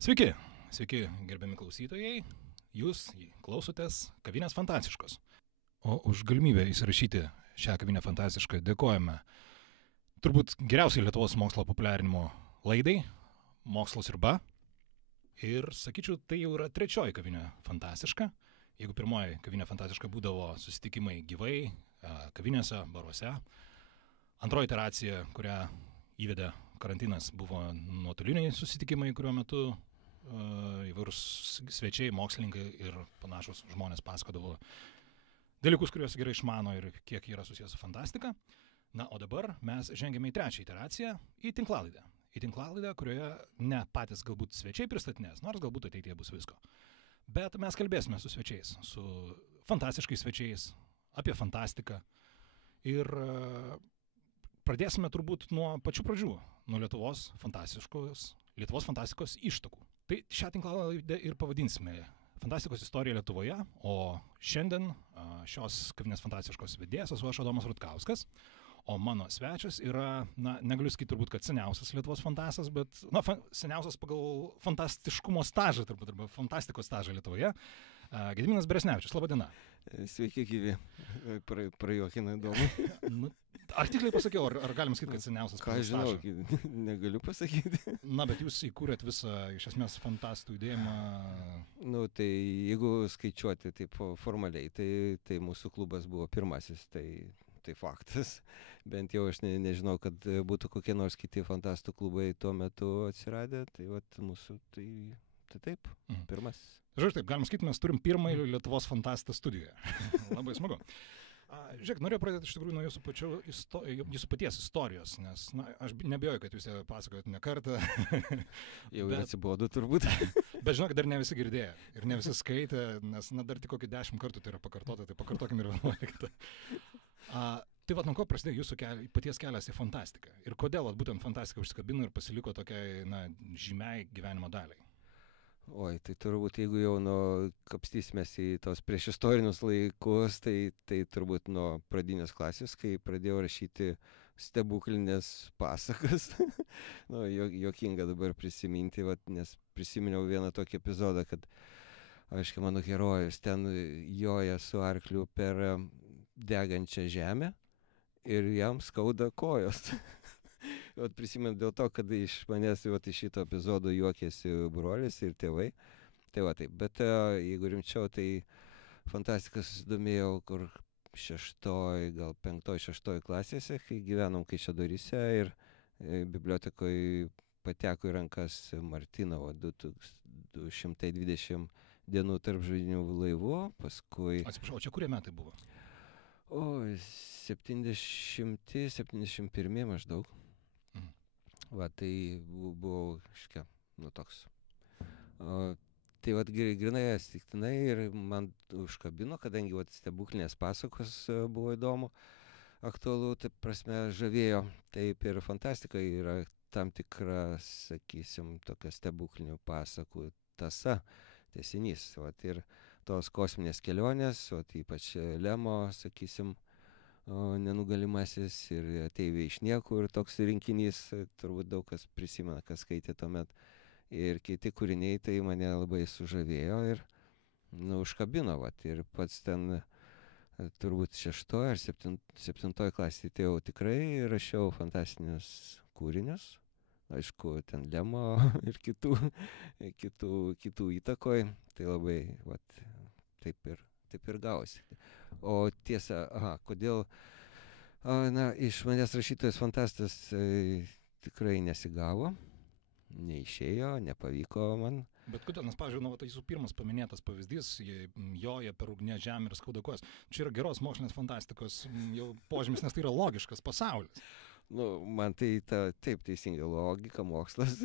Sveiki, sveiki gerbiami klausytojai, jūs klausotės Kavinės Fantastiškos. O už galimybę įsirašyti šią Kavinę Fantastišką dėkojame turbūt geriausiai Lietuvos mokslo populiarinimo laidai Mokslo sriuba. Ir sakyčiau, tai jau yra trečioji Kavinė Fantastiška. Jeigu pirmoji Kavinė Fantastiška būdavo susitikimai gyvai, kavinėse, baruose. Antroji iteracija, kurią įvedė karantinas, buvo nuotoliniai susitikimai, kuriuo metu įvairūs svečiai, mokslininkai ir panašus žmonės pasakodavo dalykus, kuriuos gerai išmano ir kiek yra susijęs su fantastika. Na, o dabar mes žengiame į trečią iteraciją, į tinklalaidę. Į tinklalaidę, kurioje ne patys galbūt svečiai pristatinės, nors galbūt ateityje bus visko. Bet mes kalbėsime su svečiais, su fantastiškais svečiais, apie fantastiką. Ir pradėsime turbūt nuo pačių pradžių, nuo Lietuvos fantastikos ištakų. Tai šią tinklalaidę ir pavadinsime Fantastikos istorija Lietuvoje, o šiandien šios Kavinės Fantastiškos vedėjas esu aš, Adomas Rutkauskas, o mano svečias yra, negaliu sakyti turbūt, kad seniausias Lietuvos fantastas, bet, seniausias pagal fantastiškumo stažą, turbūt, arba fantastikos stažą Lietuvoje, Gediminas Beresnevičius. Labą dieną. Sveiki, gyvi. Prajuokina įdomu. Ar tikrai pasakiau, ar galim sakyti, kad seniausias pagal stažą? Ką žinau, negaliu pasakyti. Na, bet jūs įkūrėt visą, iš esmės, fantastų judėjimą. Tai jeigu skaičiuoti taip formaliai, tai mūsų klubas buvo pirmasis, tai faktas. Bent jau aš nežinau, kad būtų kokie nors kiti fantastų klubai tuo metu atsiradę, tai mūsų, tai taip, pirmasis. Žiūrėk, taip, galim sakyti, mes turim pirmąjį Lietuvos fantastą studijoje. Labai smagu. Žiūrėk, norėjau pradėti iš tikrųjų nuo jūsų paties istorijos, nes aš nebijoju, kad jūs ją pasakojat ne kartą. Jau atsibodu turbūt. Bet žinok, dar ne visi girdėjo ir ne visi skaitė, nes dar tik kokį 10 kartų tai yra pakartota, tai pakartokim ir 11. Tai nuo ko prasidėjo jūsų paties kelias į fantastiką? Ir kodėl būtent fantastika užsikabino ir pasiliko tokiai žymiai gyvenimo daliai? Oi, tai turbūt jeigu jau kapstysimės į tos priešistorinius laikus, tai turbūt nuo pradinės klasės, kai pradėjau rašyti stebuklinės pasakas. Juokinga dabar prisiminti, nes prisiminiau vieną tokį epizodą, kad, aiškiai, mano herojus ten joja su arkliu per degančią žemę ir jam skauda kojos. Prisimenu dėl to, kad iš manęs iš šito epizodo juokėsi brolis ir tėvai. Taip. Bet jeigu rimčiau, tai fantastika susidomėjau kur 6, gal 5, 6 klasėse, kai gyvenom Kaišiadoryse ir bibliotekoje pateko į rankas Martinovo 220 dienų tarp žvaigždinių laivų, paskui... Atsiprašau, o čia kurie metai buvo? 70-71 maždaug. Tai buvau, toks. Tai grinai atsitiktinai ir man užkabino, kadangi stebuklinės pasakos buvo įdomu, aktualu, tai prasme žavėjo. Taip ir fantastika yra tam tikra, sakysim, tokia stebuklinių pasakų tąsa, tęsinys. Ir tos kosminės kelionės, ypač Lemo, sakysim, nenugalimasis ir Ateiviai iš niekur, toks rinkinys, turbūt daug kas prisimena, kas skaitė tuomet. Ir kiti kūriniai tai mane labai sužavėjo ir užkabino. Ir pats ten turbūt 6 ar 7 klasėje tai jau tikrai rašiau fantastinius kūrinius. Aišku, ten Lemo ir kitų įtakoj. Tai labai taip ir gausi. O tiesa, kodėl, iš manęs rašytojas fantastas tikrai nesigavo, neišėjo, nepavyko man. Bet kodėl, nes, pavyzdžiui, tai jūsų pirmas paminėtas pavyzdys, joja per ugnę žemę ir skauda kojos. Čia yra geros mokslinės fantastikos jau požymis, nes tai yra logiškas pasaulis. Man tai taip teisinga logika, mokslas,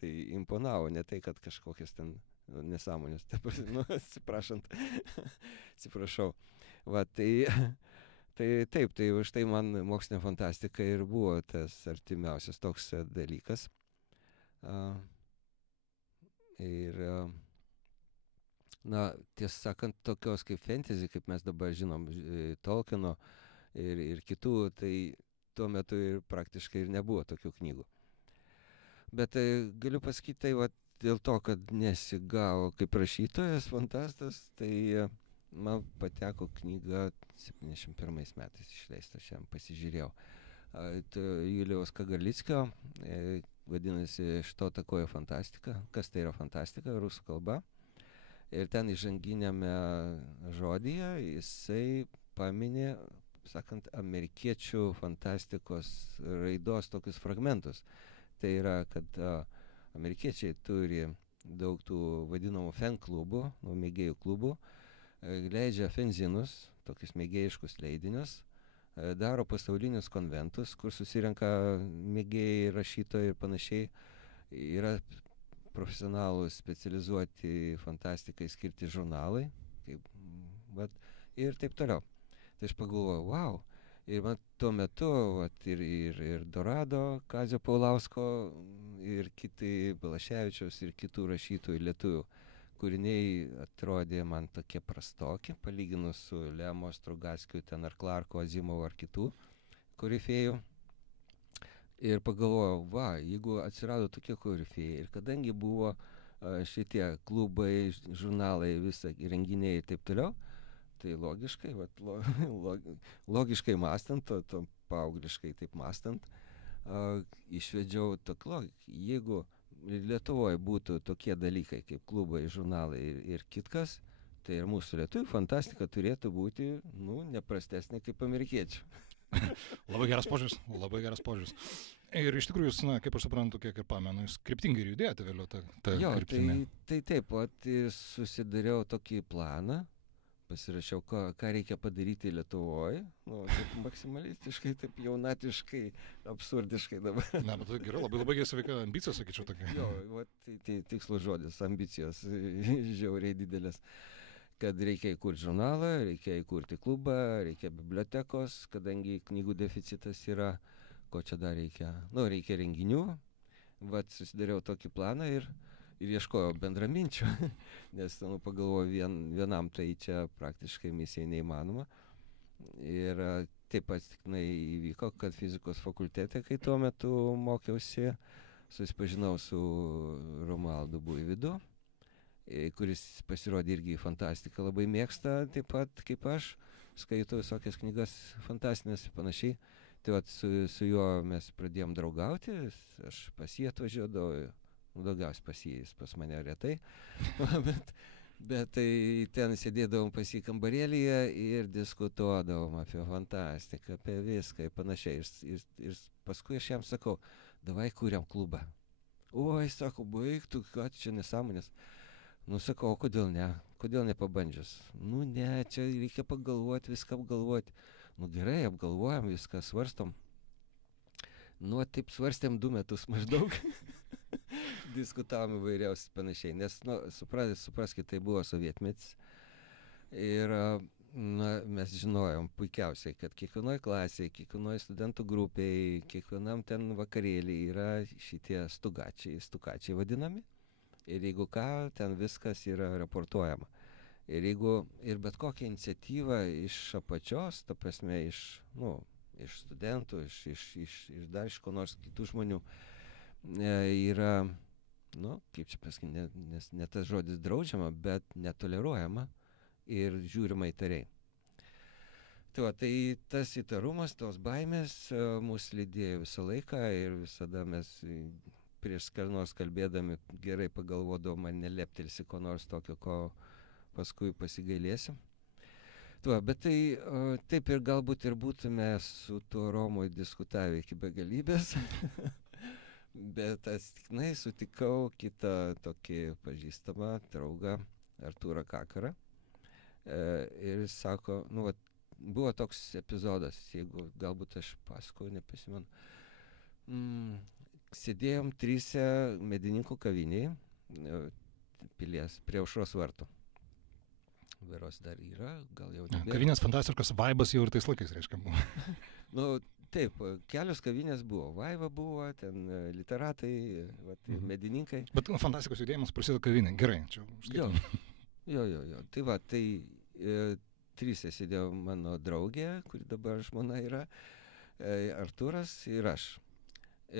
tai imponavo, ne tai, kad kažkokias ten nesąmonės, atsiprašau. Tai taip, tai už tai man mokslinė fantastika ir buvo tas artimiausias toks dalykas. Tiesą sakant, tokios kaip fantasy, kaip mes dabar žinom, Tolkieno ir kitų, tai tuo metu ir praktiškai ir nebuvo tokių knygų. Bet galiu pasakyti, tai dėl to, kad nesigavo kaip rašytojas, fantastas, tai man pateko knyga 71 metais išleista, šiandien pasižiūrėjau. Julijaus Kagarlickio, vadinasi Što takoje fantastika, kas tai yra fantastika, rusų kalba. Ir ten įžanginėme žodyje jisai paminė, sakant, amerikiečių fantastikos raidos tokius fragmentus. Tai yra, kad amerikiečiai turi daug tų vadinamų fan klubų, mėgėjų klubų, leidžia fanzinus, tokius mėgėjiškus leidinius, daro pasaulinius konventus, kur susirenka mėgėjai, rašytojai ir panašiai. Yra profesionalų specializuoti fantastikai skirti žurnalai ir taip toliau. Tai aš pagalvojau, wow. Ir man tuo metu ir Dorado, Kazio Paulausko, ir kiti Balaševičiaus ir kitų rašytojų lietuvių kūriniai atrodė man tokie prastoki, palyginus su Lemo, Strugatskiu, ten ar Clarko, Azimovo ar kitų korifėjų. Ir pagalvojau, jeigu atsirado tokie korifėjai, ir kadangi buvo šitie klubai, žurnalai, visa renginiai ir taip toliau, tai logiškai, logiškai mąstant, to paaugliškai taip mąstant, išvedžiau tokį logiką. Jeigu Lietuvoje būtų tokie dalykai kaip klubai, žurnalai ir kitkas, tai ir mūsų lietuvių fantastika turėtų būti, neprastesnė kaip amerikiečių. Labai geras požiūris. Ir iš tikrųjų jūs, kaip aš suprantu, kiek ir pamenu, jūs kryptingai ir judėjote vėliau tą kryptimį. Tai taip, susidariau tokį planą, pasirašiau, ką reikia padaryti Lietuvoje, maksimalistiškai, taip jaunatiškai, absurdiškai dabar. Ne, bet tai gerai, labai sveika ambicija, sakyčiau tokia. Jo, tai tikslus žodis, ambicijos žiauriai didelės. Kad reikia įkurti žurnalą, reikia įkurti klubą, reikia bibliotekos, kadangi knygų deficitas yra, ko čia dar reikia? Reikia renginių. Susidariau tokį planą ir ieškojau bendraminčių, nes pagalvojau, vienam tai čia praktiškai misija neįmanoma. Ir taip atsitiktinai įvyko, kad fizikos fakultete, kai tuo metu mokiausi, susipažinau su Romualdu Buivydu, kuris pasirodė irgi fantastiką labai mėgsta, taip pat kaip aš, skaito visokias knygas fantastinės ir panašiai. Tai su juo mes pradėjom draugauti, aš pas jį atvažiuodavau, daugiausiai pas jį, pas mane retai, bet tai ten sėdėdavom pas jį kambarėlyje ir diskutuodavom apie fantastiką, apie viską ir panašiai. Ir paskui aš jam sakau, davai kūriam klubą. Oi, sako, baigtų, ką čia nesąmonės. Sakau, kodėl ne? Kodėl nepabandžius? Ne, čia reikia pagalvoti, viską apgalvoti. Gerai, apgalvojam, viską svarstom. Taip svarstėm 2 metus maždaug. Diskutavom įvairiausiai panašiai, nes, supraskite, tai buvo sovietmetis. Ir mes žinojom puikiausiai, kad kiekvienoje klasėje, kiekvienoje studentų grupėje, kiekvienam ten vakarėlį yra šitie stukačiai vadinami. Ir jeigu ką, ten viskas yra raportuojama. Ir bet kokia iniciatyva iš apačios, ta prasme, iš studentų, iš dar iš ko nors kitų žmonių, yra, kaip čia pasakyti, nes ne tas žodis draudžiama, bet netoleruojama ir žiūrima įtariai. Tai tas įtarumas, tos baimės mus lydėjo visą laiką ir visada mes prieš ką nors kalbėdami gerai pagalvodavom, man neleptelsi ko nors tokio, ko paskui pasigailėsim. Bet tai taip ir galbūt ir būtume su tuo Romu diskutavę iki begalybės. Bet atsitiktinai sutikau kitą tokį pažįstamą draugą, Artūrą Kakarą. Ir jis sako, buvo toks epizodas, jeigu galbūt aš pasakoju, neprisimenu. Sėdėjom 3 medininkų kavinėje pilies prie Aušros vartų. Beros dar yra, gal jau nebėra. Kavinės fantastiškas vaibas jau ir tais laikais, reiškia, buvo. Taip, kelios kavinės buvo. Vaiva buvo, ten literatai, medininkai. Bet fantastikos judėjimas prasideda kavinė. Gerai, čia užskaitom. Jo. Tai 3 sėdėjo mano draugė, kuri dabar žmona yra, Artūras ir aš.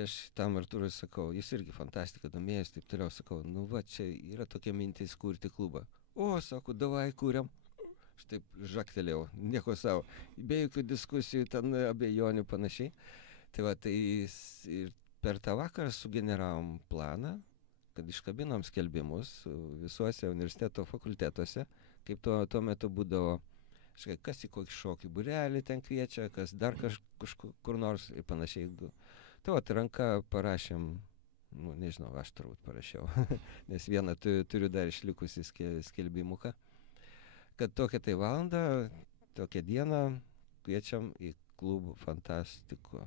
aš tam Artūrui sakau, jis irgi fantastika domėjęs, taip toliau sakau, nu va, čia yra tokia mintis kurti klubą. O, sako, davai, kūriam. Aš taip žaktelėjau, nieko savo, be jokių diskusijų, ten abejonių panašiai. Tai va, tai ir per tą vakarą sugeneravom planą, kad iškabinom skelbimus visuose universiteto fakultetuose, kaip tuo metu būdavo, kas į kokį šokį būrelį ten kviečia, kas dar kažkur nors ir panašiai. Tai va, ranka parašėm, nu, nežinau, aš turbūt parašiau, nes vieną turiu dar išlikusi skelbimuką, kad tokią tai valandą, tokią dieną kviečiam į klubų,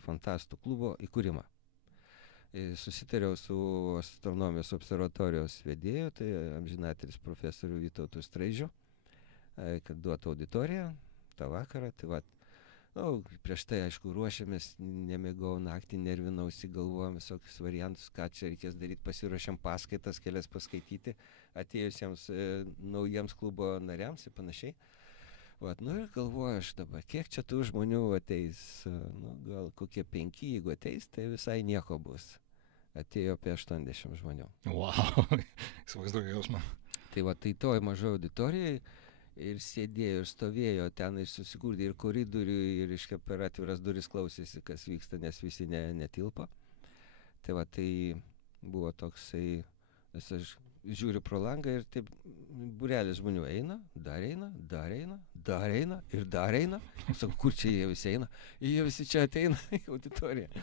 fantastų klubo įkūrimą. Susitariau su astronomijos observatorijos vedėju, tai amžinatilis profesorių Vytautu Straižiu, kad duotų auditoriją tą vakarą. Tai va, nu, prieš tai, aišku, ruošiamės, nemėgau naktį, nervinausi, galvojom visokius variantus, ką čia reikės daryti, pasiruošiam paskaitas, kelias paskaityti atėjusiems naujiems klubo nariams ir panašiai. Vat, nu ir galvoju aš dabar, kiek čia tų žmonių ateis, nu, gal kokie 5, jeigu ateis, tai visai nieko bus. Atėjo apie 80 žmonių. Wow, įsivaizduoju jausmą. Tai va, tai toj mažoj auditorijai ir sėdėjo, ir stovėjo ten, ir susikūrė, ir koridorių, ir iškia per atviras duris klausėsi, kas vyksta, nes visi netilpo. Tai va, tai buvo toksai, nes aš žiūriu pro langą ir taip būrelis žmonių eina, dar eina, dar eina, dar eina ir dar eina. Sakau, kur čia jie visi eina? Jie visi čia ateina į auditoriją.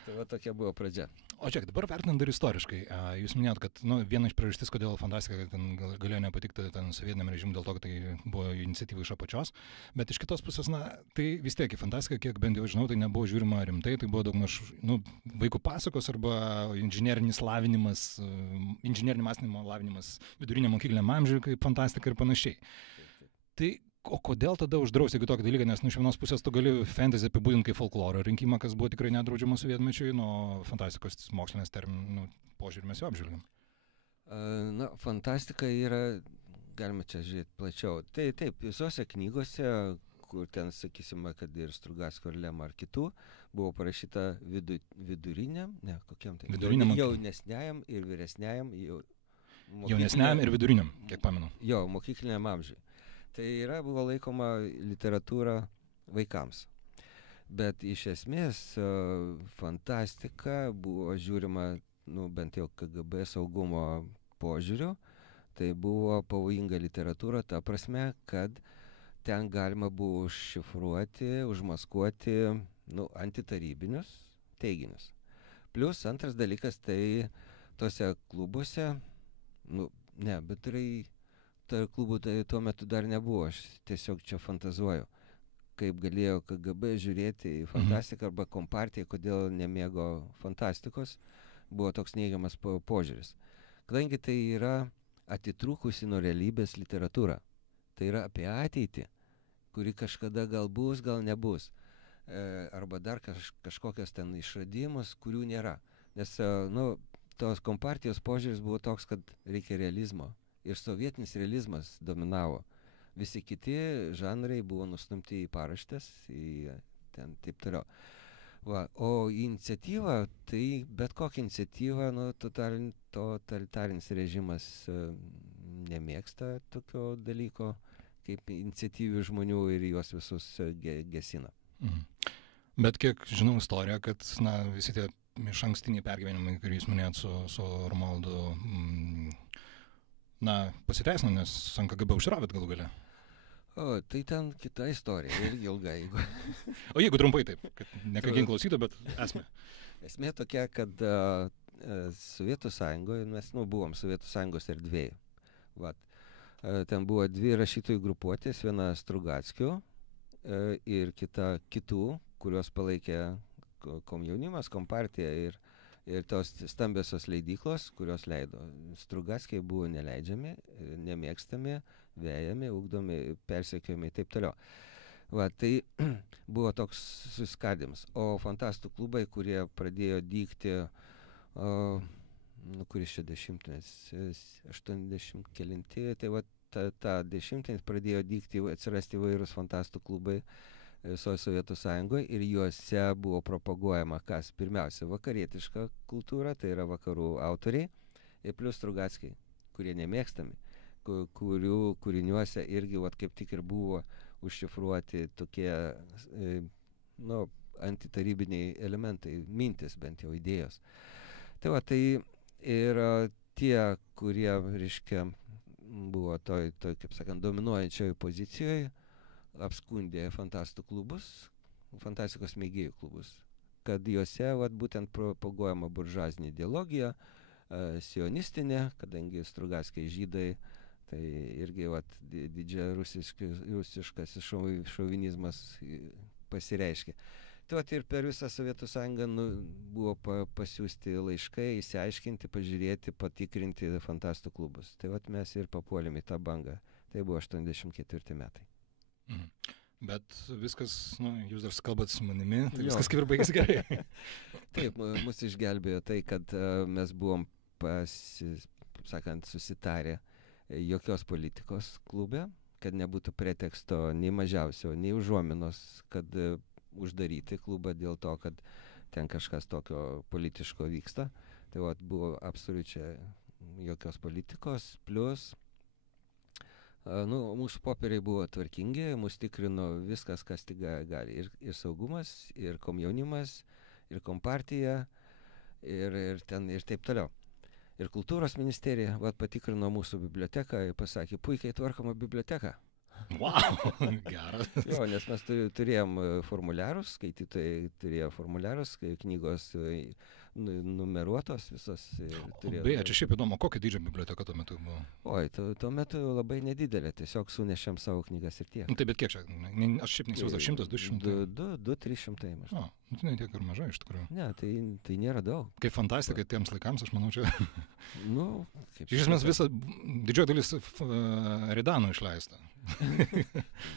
Tai va, tokia buvo pradžia. O čia, dabar vertinant dar istoriškai, jūs minėjot, kad viena iš priežastis, kodėl fantastika ten galėjo nepatikti ten sovietiniam režimui, dėl to, kad tai buvo iniciatyva iš apačios, bet iš kitos pusės, tai vis tiek į fantastiką, kiek bent jau žinau, tai nebuvo žiūrima rimtai, tai buvo daugmaž vaikų pasakos arba inžinerinis lavinimas, inžinerinio mąstymo lavinimas viduriniam mokykliniam amžiui, kaip fantastika ir panašiai. Tai o kodėl tada uždrausti jeigu tokį dalyką, nes iš vienos pusės tu gali fantasy apibūdinti kaip folkloro rinkimą, kas buvo tikrai nedraudžiama sovietmečiui, nuo fantastikos mokslinės požiūrį mes jau apžvelgiam. Na, fantastika yra, galima čia žiūrėti plačiau. Tai taip, visose knygose, kur ten, sakysime, kad ir Strugatskio ar Lemo ar kitų, buvo parašyta viduriniam, ne, kokiam tai? Viduriniam. Jaunesniajam ir vyresniajam. Jaunesniajam ir viduriniam, kiek pamenu. Jo, mokykliniam amžiui. Tai buvo laikoma literatūra vaikams. Bet iš esmės fantastika buvo žiūrima, bent jau KGB saugumo požiūriu, tai buvo pavojinga literatūra, ta prasme, kad ten galima buvo užšifruoti, užmaskuoti antitarybinius teiginius. Plus antras dalykas, tai tose klubuose, bet klubų tuo metu dar nebuvo, aš tiesiog čia fantazuoju, kaip galėjo KGB žiūrėti į fantastiką arba kompartiją, kodėl nemėgo fantastikos, buvo toks neigiamas požiūris. Kadangi tai yra atitrūkusi nuo realybės literatūra, tai yra apie ateitį, kuri kažkada gal bus, gal nebus, arba dar kažkokias ten išradimus, kurių nėra. Nes tos kompartijos požiūris buvo toks, kad reikia realizmo. Ir sovietinis realizmas dominavo. Visi kiti žanrai buvo nustumti į paraštės, į ten taip toliau. Va, o iniciatyva, tai bet kokia iniciatyva, totalitarinis režimas nemėgsta tokio dalyko, kaip iniciatyvių žmonių ir juos visus gesina. Bet kiek žinau istoriją, kad visi tie išankstiniai pergyvenimai, kurį jūs minėjot su Romualdu, pasiteisino, nes ant KGB užsiravėt galų gale. O, tai ten kita istorija, irgi ilga. O jeigu trumpai taip, kad nekagin klausytų, bet esmė. Esmė tokia, kad Sovietų Sąjungoje, mes buvom Sovietų Sąjungos erdvėje. Ten buvo 2 rašytojų grupuotės, viena Strugatskio ir kita kitų, kurios palaikė komjaunimas, kompartija ir tos stambiosios leidyklos, kurios leido. Strugatskiai buvo neleidžiami, nemėgstami, vejami, ugdomi, persekiojami ir taip toliau. Va, tai buvo toks susiskaidimas. O fantastų klubai, kurie pradėjo dygti, kuris čia dešimtmetis, 80 kelinti, tai va, tą dešimtmetį pradėjo dygti, atsirasti įvairūs fantastų klubai. visoje Sovietų Sąjungoje ir juose buvo propaguojama kas? Pirmiausia, vakarietiška kultūra, tai yra vakarų autoriai, ir plus Strugatskiai, kurie nemėgstami, kurių kūriniuose irgi kaip tik ir buvo užšifruoti tokie antitarybiniai elementai, mintis bent jau idėjos. Tai ir tie, kurie, reiškia, buvo toj kaip sakant, dominuojančioje pozicijoje, apskundė fantastų klubus, fantastikos mėgėjų klubus, kad juose būtent propaguojama buržuazinė ideologija, sionistinė, kadangi Strugatskiai žydai, tai irgi didžia rusiškas šovinizmas pasireiškė. Tai ir per visą Sovietų Sąjungą buvo pasiųsti laiškai, įsiaiškinti, pažiūrėti, patikrinti fantastų klubus. Tai mes ir papuolėm į tą bangą. Tai buvo 84 metai. Bet viskas, jūs dar kalbat su manimi, tai viskas kaip ir baigėsi gerai. Taip, mus išgelbėjo tai, kad mes buvom susitarę jokios politikos klube, kad nebūtų preteksto nei mažiausio, nei užuominos, kad uždaryti klubą dėl to, kad ten kažkas tokio politiško vyksta. Tai buvo absoliučiai jokios politikos, plus mūsų popieriai buvo tvarkingi, mus tikrino viskas, kas tik gali. Ir saugumas, ir komjaunimas, ir kompartija, ir taip toliau. Ir kultūros ministerija patikrino mūsų biblioteką ir pasakė, puikiai tvarkoma biblioteka. Wow, geras. Jo, nes mes turėjom formuliarus, skaitytojai turėjo formuliarus, knygos numeruotos visos. Beje, čia šiaip įdomu, kokio dydžio biblioteka tuo metu buvo? Oi, tuo metu labai nedidelė, tiesiog sunešėm savo knygas ir tiek. Tai bet kiek čia? Aš šiaip neįsivaizduoju, 100, 200? 200-300 maždaug. Tai ne tiek ir mažai iš tikrųjų. Ne, tai nėra daug. Kaip fantastika tiems laikams, aš manau, čia... Iš esmės visą didžioji dalis Ridanų išleista.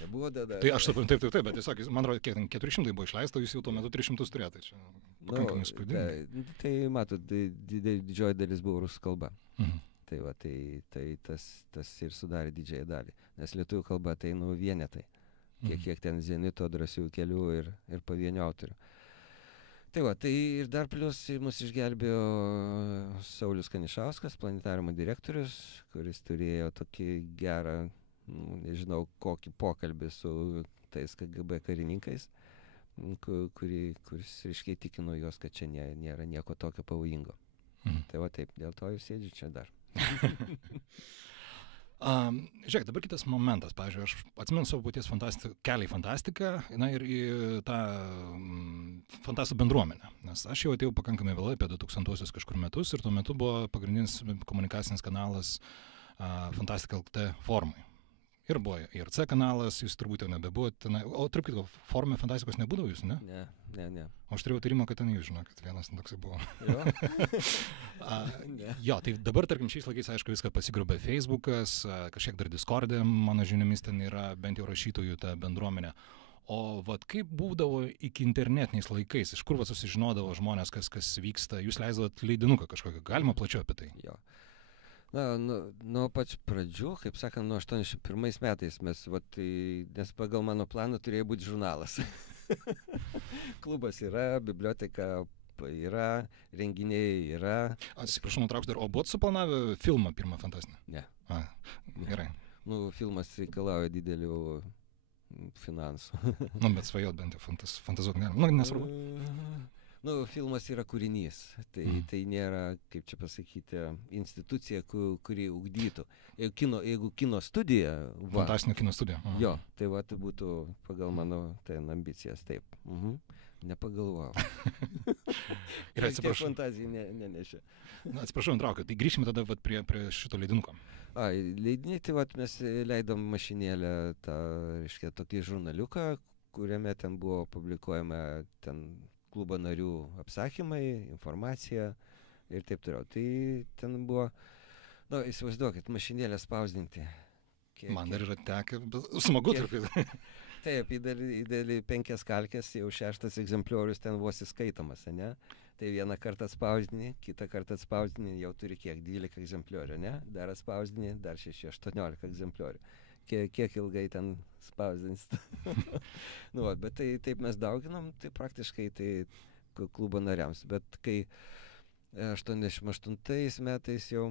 Nebuvo dada. Tai aš suprantu, taip, bet tiesiog, man atrodo, kiek 400 buvo išleista, jūs jau tuo metu 300 turėjote, tai čia pakankamai spūdinga. Tai matot, didžioji dalis buvo rusų kalba. Tai tas ir sudarė didžiąją dalį, nes lietuvių kalba tai vienetai, kiek ten Zenito, Drąsių kelių ir pavienių autorių. Tai ir dar plius mus išgelbėjo Saulius Kanišauskas, planetariumo direktorius, kuris turėjo tokį gerą, nežinau, kokį pokalbį su tais KGB karininkais, kuris reiškiai tikino juos, kad čia nėra nieko tokio pavojingo. Tai taip, dėl to ir sėdžiu čia dar. Žiūrėk, dabar kitas momentas. Pavyzdžiui, aš atsimenu savo paties kelią į fantastiką ir į tą fantastų bendruomenę. Nes aš jau atėjau pakankamai vėlai, apie 2000-osius kažkur metus, ir tuo metu buvo pagrindinis komunikacinis kanalas Fantastika LT forumai. Ir buvo IRC kanalas, jūs turbūt jau nebebuvote. O tarp kitko, forume fantastikos nebūdavo jūs, ne? Ne. O aš turėjau tarimą, kad ten jūs žinau, kad vienas toksai buvo. Jo? Jo, tai dabar, tarkim, šiais laikais, aišku, viską pasigrobė Facebookas, kažkiek dar Discord'e, mano žiniomis ten yra bent jau rašytojų ta bendruomenė. O kaip būdavo iki internetiniais laikais, iš kur susižinodavo žmonės, kas vyksta, jūs leisdavot leidinuką kažkokį, galima plačiau apie tai? Jo. Nuo pačių pradžių, kaip sakant, nuo 81 metais mes, nes pagal mano planą turėjo būti žurnalas. Klubas yra, biblioteka yra, renginiai yra. Atsiprašau, nutrauksiu dar, o buvot suplanavę filmą pirmą fantastinį? Ne. Gerai. Filmas reikalauja didelių finansų. Bet svajot bent jau fantazuot galima. Nesvarbu. Filmas yra kūrinys, tai nėra, kaip čia pasakyti, institucija, kuri ugdytų. Jeigu kino studija... Fantastinio kino studija. Jo, tai būtų pagal mano ambicijas, taip. Nepagalvojau. Ir atsiprašau. Fantazija nenešė. Atsiprašau, nutraukiu, tai grįžime tada prie šito leidinuko. Leidinį, tai mes leidom mašinėlę reiškia, tokį žurnaliuką, kuriame ten buvo publikuojama klubo narių apsakymai, informacija ir taip toliau. Tai ten buvo, įsivaizduokit, mašinėlę spausdinti. Man dar yra tekę, smagu truputį. Taip, įdėlį 5 kalkės, jau 6 egzempliorius ten vos įskaitomas, ne? Tai vieną kartą spausdini, kitą kartą spausdini, jau turi kiek, 12 egzempliorių, ne? Dar spausdini, dar 6, 18 egzempliorių. kiek ilgai ten spausdins. Nu, bet tai taip mes dauginam, tai praktiškai tai klubo nariams. Bet kai 88 metais jau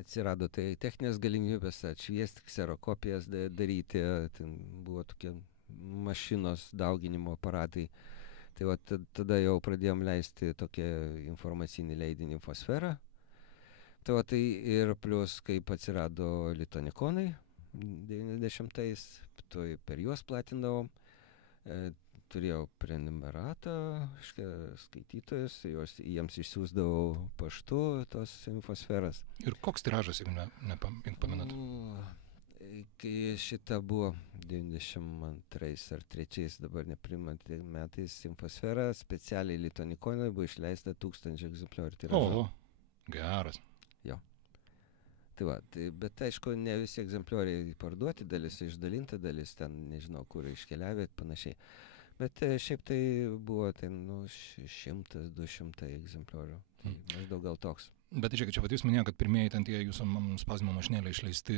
atsirado tai techninės galimybės atšviesti, kserokopijas daryti, ten buvo tokie mašinos dauginimo aparatai. Tai va, tada jau pradėjom leisti tokią informacinį leidinį Infosferą. Tai va, tai ir plus, kaip atsirado Lituanikonai 90-ais, tai per juos platindavom. Turėjau prenumeratą, skaitytojus, jiems išsiųsdavau paštu tos Infosferas. Ir koks tiražas, jeigu nepamenat? Kai šita buvo 92 ar 3, dabar neprimant metais, Infosfera specialiai Lituanikonai buvo išleista 1000 egzempliorių tiražu. Geras. Jo. Tai va, bet aišku, ne visi egzemplioriai parduoti, dalis išdalinta, dalis ten, nežinau, kur iškeliavę, panašiai. Bet šiaip tai buvo 100-200 egzempliorių. Tai maždaug gal toks. Bet žiūrėkit, čia jūs minėjote, kad pirmieji ten tie jūsų spausdinimo mašinėlė išleisti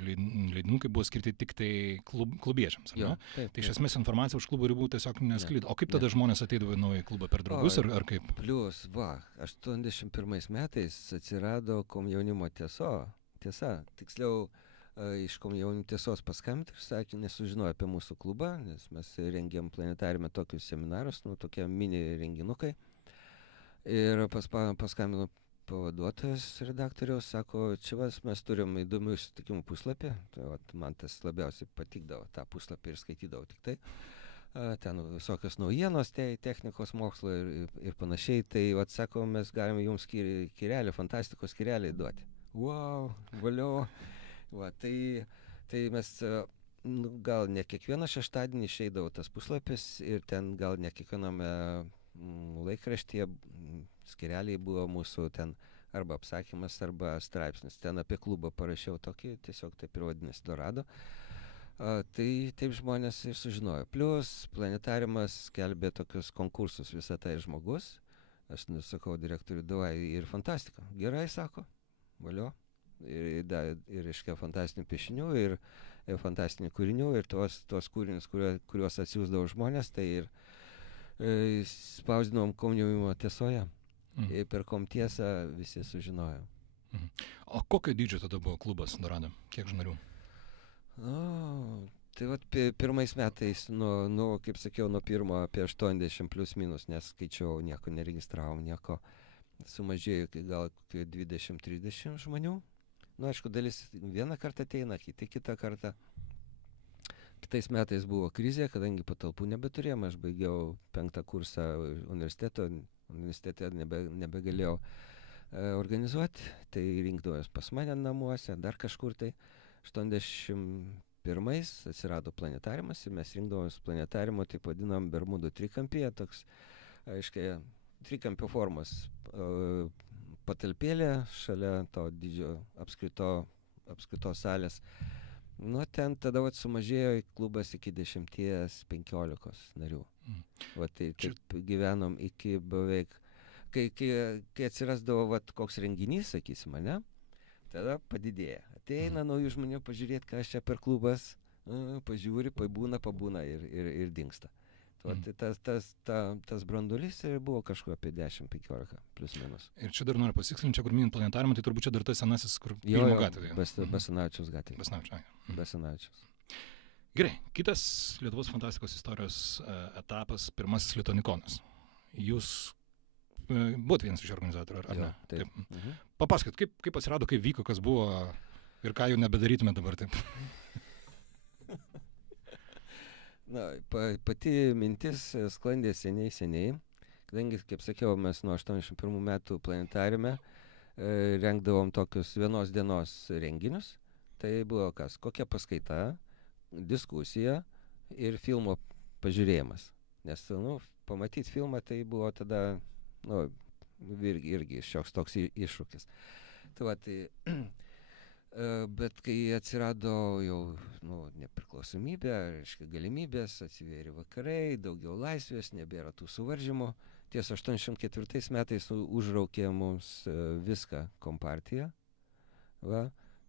leidinukai buvo skirti tik tai klubiečiams. Jo, taip, tai iš esmės informacija už klubo ribų tiesiog nesklydo. O kaip tada žmonės ateidavo į naują klubą, per draugus ar kaip? Plius, 81 metais atsirado komjaunimo tiesa. Tiksliau, iš komjaunimo tiesos paskambinti ir sakė, nesužinojo apie mūsų klubą, nes mes rengėm planetariume tokius seminarus, tokie mini renginukai. Ir paskambino pavaduotojas redaktoriaus, sako, čia mes turim įdomių susitikimų puslapį, tai man tas labiausiai patikdavo, tą puslapį ir skaitydavau tik tai. Ten visokios naujienos, technikos mokslo ir panašiai, tai sako, mes galime jums skyrelį, fantastikos skyrelį duoti. Wow, valio. Tai mes gal ne kiekvieną šeštadienį išeidavo tas puslapis ir ten gal ne kiekviename laikraštyje skyreliai buvo mūsų ten arba apsakymas, arba straipsnis. Ten apie klubą parašiau tokį, tiesiog taip ir vadinasi Dorado. Tai taip žmonės ir sužinojo. Plius planetariumas skelbė tokius konkursus visą tai žmogus. Aš sakau direktoriui, davai ir fantastika. Gerai, sako, valio. Ir iškia fantastinių piešinių, ir fantastinių kūrinių, ir tuos kūrinius, kuriuos atsiųsdavo žmonės, tai ir spausdinom komjaunimo tiesoje. Ir per komtiesą visi sužinojo. O kokio dydžio tada buvo klubas Dorado? Kiek žmonių? Tai pirmais metais, kaip sakiau, nuo pirmo apie 80 plus minus, nes skaičiau, nieko neregistravom, nieko. Sumažėjo gal 20-30 žmonių. Aišku, dalis vieną kartą ateina, kiti kitą kartą. Kitais metais buvo krizė, kadangi patalpų nebeturėjom, aš baigiau 5 kursą universitete nebegalėjau organizuoti, tai rinkdavęs pas mane namuose, dar kažkur tai. 81 atsirado planetariumas ir mes rinkdavomės planetariumo, taip vadinam Bermudų trikampyje, toks, aiškiai, trikampio formos patalpėlė šalia to didžio apskritos salės. Ten tada sumažėjo klubas iki 10-15 narių. Taip gyvenom iki beveik, kai atsirasdavo koks renginys, sakysim, ne? Tada padidėja. Ateina naujų žmonių pažiūrėti, ką čia per klubas, pažiūri, pabūna ir dingsta. Tas branduolys buvo kažkur apie 10-15 plus minus. Ir čia dar noriu pasikslinti, čia kur minint planetariumą, tai turbūt čia dar tas senasis, kur Pylimo gatvėje. Basanavičiaus gatvėje. Basanavičiaus. Gerai, kitas Lietuvos fantastikos istorijos etapas, pirmasis Lituanikonas. Jūs buvot vienas iš organizatorių, ar ne? Taip. Papasakot, kaip atsirado, kaip vyko, kas buvo ir ką jau nebedarytume dabar taip. Pati mintis sklandė seniai, kadangi, kaip sakiau, mes nuo 81 metų planetariume rengdavom tokius vienos dienos renginius. Tai buvo kokia paskaita, diskusija ir filmo pažiūrėjimas. Nes, pamatyti filmą tai buvo tada, irgi šioks toks iššūkis. Bet kai atsirado jau nepriklausomybė, galimybės, atsivėrė vakarai, daugiau laisvės, nebėra tų suvaržymų. Ties 84 metais užraukė mums viską kompartija.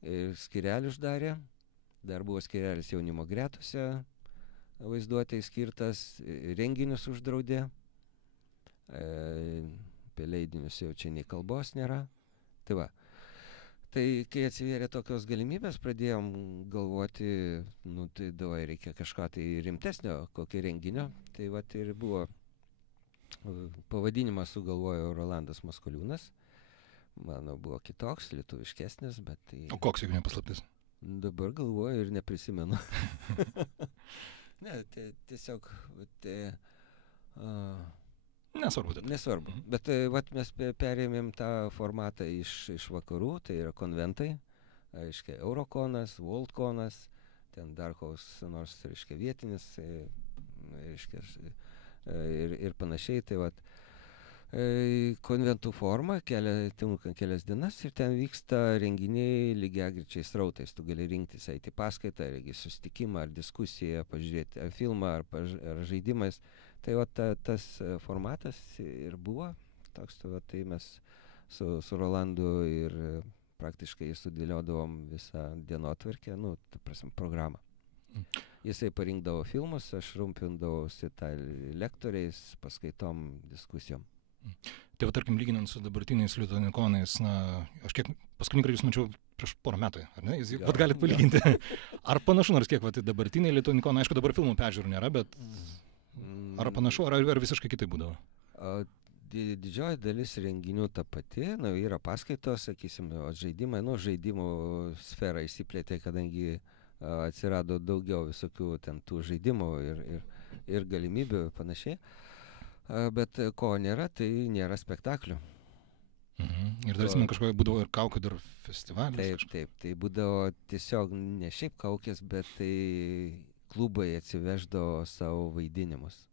Ir skyrelį uždarė. dar buvo skyrelis jaunimo gretose, vaizduotėjai skirtas, renginius uždraudė, apie leidinius jau čia nei kalbos nėra. Tai va. Tai kai atsivėrė tokios galimybės, pradėjom galvoti, tai davai reikia kažką tai rimtesnio, kokio renginio. Tai va ir buvo, pavadinimą sugalvojo Rolandas Maskoliūnas. Mano buvo kitoks, lietuviškesnis, bet tai... O koks, jeigu nepaslaptis? Dabar galvoju ir neprisimenu. Ne, tiesiog... Nesvarbu. Nesvarbu. Bet vat mes perėmėm tą formatą iš vakarų, tai yra konventai, reiškia Eurokonas, Worldkonas, ten dar koks nors, reiškia vietinis, reiškia ir panašiai. Tai vat konventų forma, trunka kelias dienas ir ten vyksta renginiai lygiagrečiais srautais. Tu gali rinktis, eiti paskaitą, regi susitikimą ar diskusiją, pažiūrėti ar filmą ar žaidimais. Tai va tas formatas ir buvo toks, tai mes su Rolandu ir praktiškai sudėliodavom visą dienotvarkę, ta prasme, programą. Jisai parinkdavo filmus, aš rumpindavausi lektoriais, paskaitom, diskusijom. Tai va, tarkim, lyginant su dabartiniais lituanikonais, aš kiek paskutinį kartą jūs mačiau prieš porą metų, ar ne? Jūs vat galit palyginti. Ar panašu, nors kiek dabartiniai lituanikonai, aišku, dabar filmų peržiūrų nėra, bet ar panašu, ar visiškai kitaip būdavo? Didžioji dalis renginių ta pati, yra paskaitos, sakysim, žaidimai, žaidimų sfera išsiplėtė, kadangi atsirado daugiau visokių ten tų žaidimų ir galimybių panašiai. Bet ko nėra, tai nėra spektaklių. Ir dar atsimenu, kažkoje būdavo ir kaukė dar festivalis. Taip, tai būdavo tiesiog ne šiaip kaukės, bet tai klubai atsiveždavo savo vaidinimus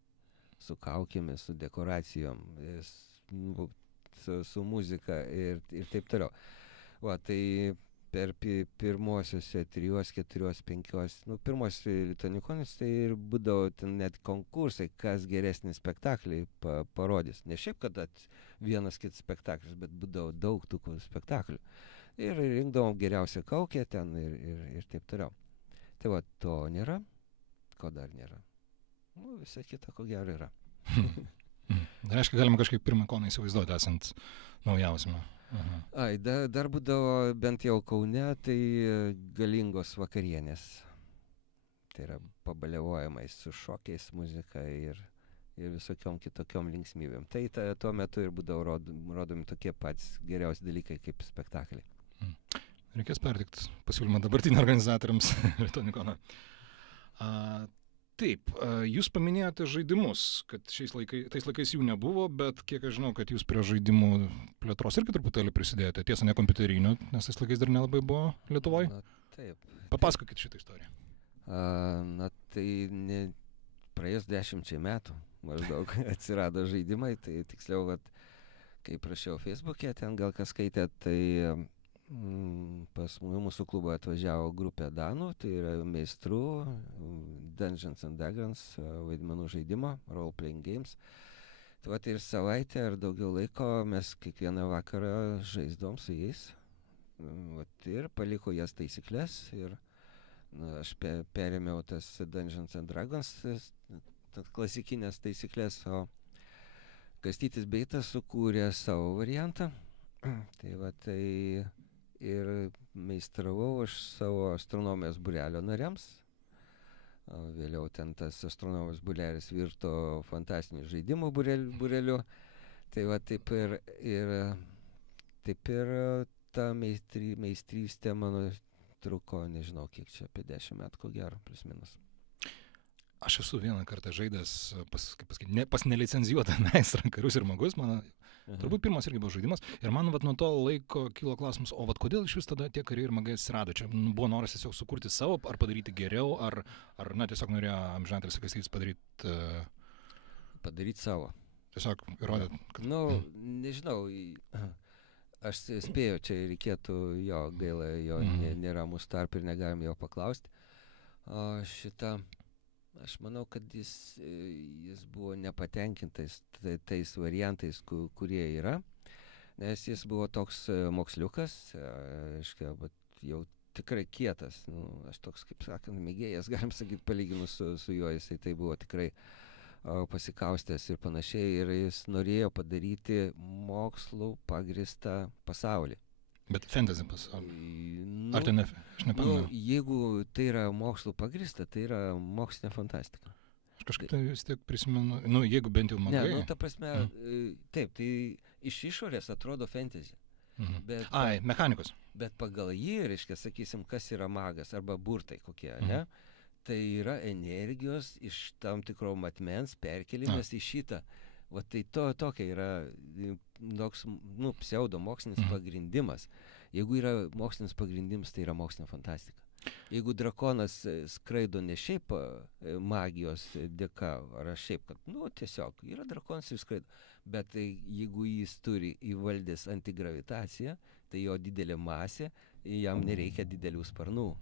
su kaukėmis, su dekoracijom, su muzika ir taip toliau. Va, tai per pirmosiuose 3, 4, 5, pirmosius lituanikonus tai ir būdavo ten net konkursai, kas geresnį spektaklį parodys. Ne šiaip, kad vienas kitas spektaklis, bet būdavo daug tų spektaklių. Ir rinkdavom geriausią kaukę ten ir taip toliau. Tai va, to nėra. Ko dar nėra? Visa kita, ko gero yra. Tai reiškia, galima kažkaip pirmą koną įsivaizduoti, esant naujausiame. Dar būdavo bent jau Kaune, tai galingos vakarienės. Tai yra pabaliavojimai su šokiais, muzika ir visokiom kitokiom linksmybėm. Tai tuo metu ir būdavo rodomi tokie patys geriausi dalykai kaip spektakliai. Reikės pertikti pasiūlymą dabartinį organizatoriams lituanikono. Taip, jūs paminėjote žaidimus, kad tais laikais jų nebuvo, bet kiek aš žinau, kad jūs prie žaidimų plėtros irgi truputėlį prisidėjote. Tiesa, ne kompiuterinių, nes tais laikais dar nelabai buvo Lietuvoje. Taip. Papasakokit šitą istoriją. Tai praėjus 10 metų maždaug atsirado žaidimai, tai tiksliau, kai prašiau Facebook'e, ten gal kas skaitė, tai pas mūsų klubą atvažiavo grupė Danų, tai yra meistrų Dungeons and Dragons vaidmenų žaidimo, role playing games. Tai ir savaitę ar daugiau laiko mes kiekvieną vakarą žaisdavom su jais. Ir paliko jas taisyklės ir aš perėmiau tas Dungeons and Dragons klasikinės taisyklės, o Kastytis Beitas sukūrė savo variantą. Tai ir meistravau aš savo astronomijos būrelio nariams. Vėliau ten tas astronomijos būrelis virto fantastinių žaidimų būreliu. Tai taip ir ta meistrystė mano truko, nežinau kiek čia, apie 10 metų, ko gero, plius minus. Aš esu vieną kartą žaidęs pas nelicenzijuotą meistrą Karius ir magus, mano turbūt pirmas irgi buvo žaidimas. Ir man nuo to laiko kilo klausimas, o kodėl iš vis tada tie kariai ir magai atsirado? Čia buvo noras tiesiog sukurti savo, ar padaryti geriau, ar tiesiog norėjo amžinatelis Kastytis padaryti... Padaryti savo. Tiesiog įrodėt, kad... Nežinau, aš spėjau, čia reikėtų gaila, jo nėra mūsų tarp ir negalim jo paklausti. Aš manau, kad jis buvo nepatenkintas tais variantais, kurie yra, nes jis buvo toks moksliukas, aiškia, bet jau tikrai kietas. Nu, aš toks, kaip sakant, mėgėjas, galim sakyti, palyginus su juo, jisai tai buvo tikrai pasikaustęs ir panašiai. Ir jis norėjo padaryti mokslų pagristą pasaulį. Bet fantasy pasaulį. Ar tai ne? Aš nepamenu. Jeigu tai yra mokslų pagrista, tai yra mokslinė fantastika. Aš kažkaip tai vis tiek prisimenu, jeigu bent jau matai. Ne, ta prasme, taip, tai iš išorės atrodo fantasy. Bet, mechanikos. Bet pagal jį, reiškia, sakysim, kas yra magas arba burtai kokie, ne? Tai yra energijos iš tam tikro matmens perkelimas į šitą. Va tai tokia yra toks, pseudo mokslinis pagrindimas. Jeigu yra mokslinis pagrindimas, tai yra mokslinė fantastika. Jeigu drakonas skraido ne šiaip magijos dėka, ar šiaip, kad, tiesiog, yra drakonas ir skraido, bet tai, jeigu jis turi įvaldęs antigravitaciją, tai jo didelė masė, jam nereikia didelių sparnų.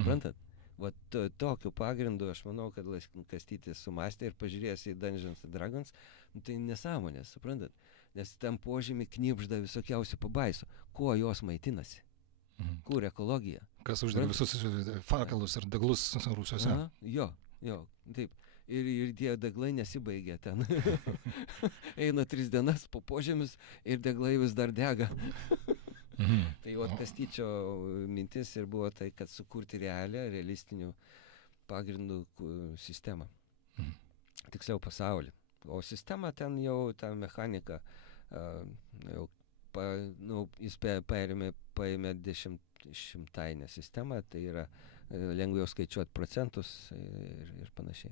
Suprantat? Va tokiu pagrindu, aš manau, kad Kastytis sumastė ir pažiūrėjęs į Dungeons & Dragons, tai nesąmonės, suprantat? Nes tam požemį knibžda visokiausių pabaisų. Kuo jos maitinasi? Kur ekologija? Kas uždega visus fakelus ir deglus rūsiuose? Jo, taip. Ir tie deglai nesibaigia ten. Eina 3 dienas po požemius ir deglai vis dar dega. Tai Kastyčio mintis ir buvo tai, kad sukurti realistinių pagrindų sistemą. Tiksliau pasaulį. O sistema ten jau, ta mechanika, jis paėmė 10-šimtainę sistemą, tai yra lengviau skaičiuoti procentus ir panašiai.